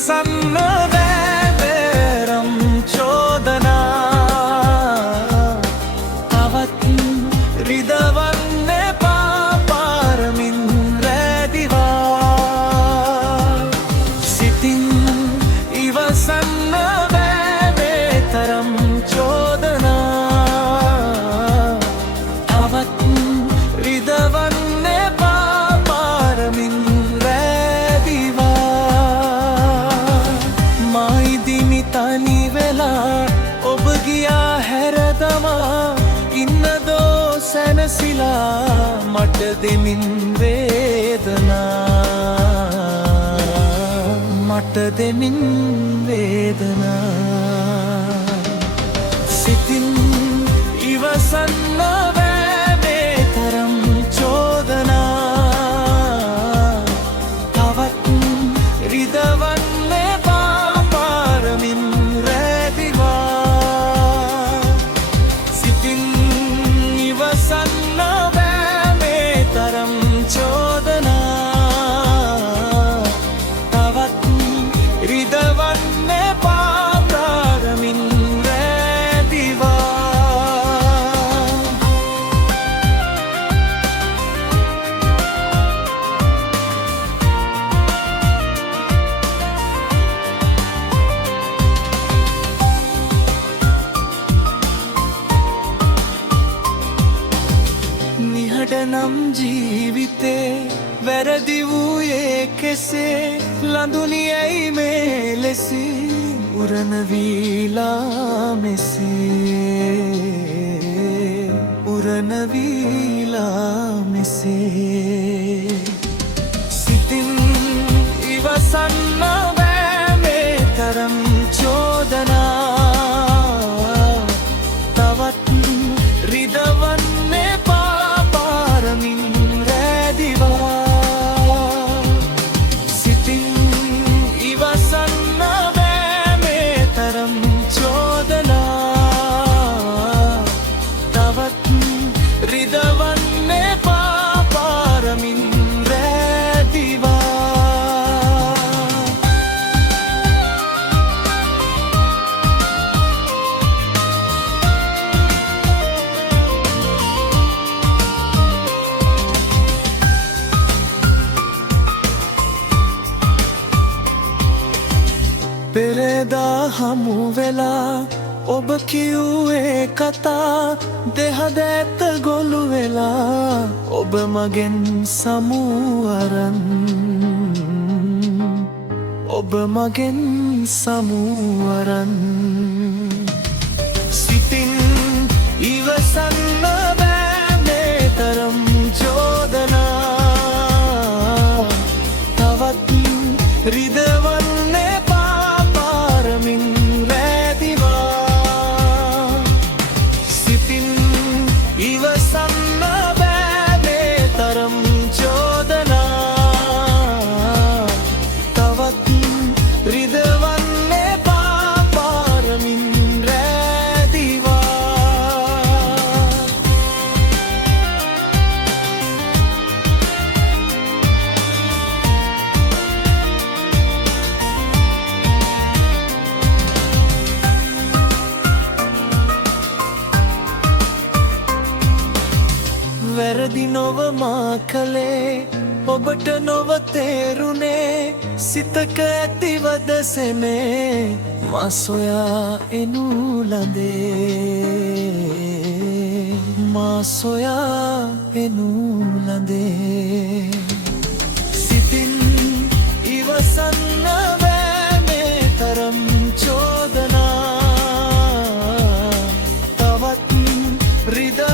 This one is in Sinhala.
ඉවසන්න බෑවරම් චෝදනා තවත් රිදවන්න පාපාරමින් රැදිවා සිතින් ඉවසන්න බෑවේ තරම් චෝදනා තවත් රිදවන්න පාපාරමින් තනි වෙලා ඔබ ගියා හැරදමා ඉන්නදෝ සැනසිලා මට දෙමින් වේදනා මට දෙමින් වේදනා සිතින් ඉවසන්න බෑ මේ තරම් චෝදනා තවත් රිදවන්න නම් ජීවිතේ වැරදි වූයේ කෙසේ ලඳුනි ඇයි මේ ලෙසි උරන වීලා මෙසේ උරන වීලා මෙසේ සිතින් ඉවසන්න බෑ මේ තරම් චෝදනා තවත් රිදවන්න පෙරදා හමු වෙලා ඔබ කිව්වේ කතා දෙහද ඇත්ත ගොළු වෙලා ඔබ මගෙන් සමු අරන් ඔබ මගෙන් සමු අරන් සිතින් ඉවසන්න බෑ මේ තරම් චෝදනා තවත් රිදවන්න ඉවසන්න බෑ මේ තරම් චෝදනා තවත් රිදවන්න පාපාරමින් රැදිවා වැරදි නොව මා කළේ ඔබට නොව තේරුණේ සිතක ඇතිවද සෙනේ මා සොයා එනු ලඳේ මා සොයා එනු ලඳේ සිතින් ඉවසන්න බෑ මේ තරම් චෝදනා තවත් රිද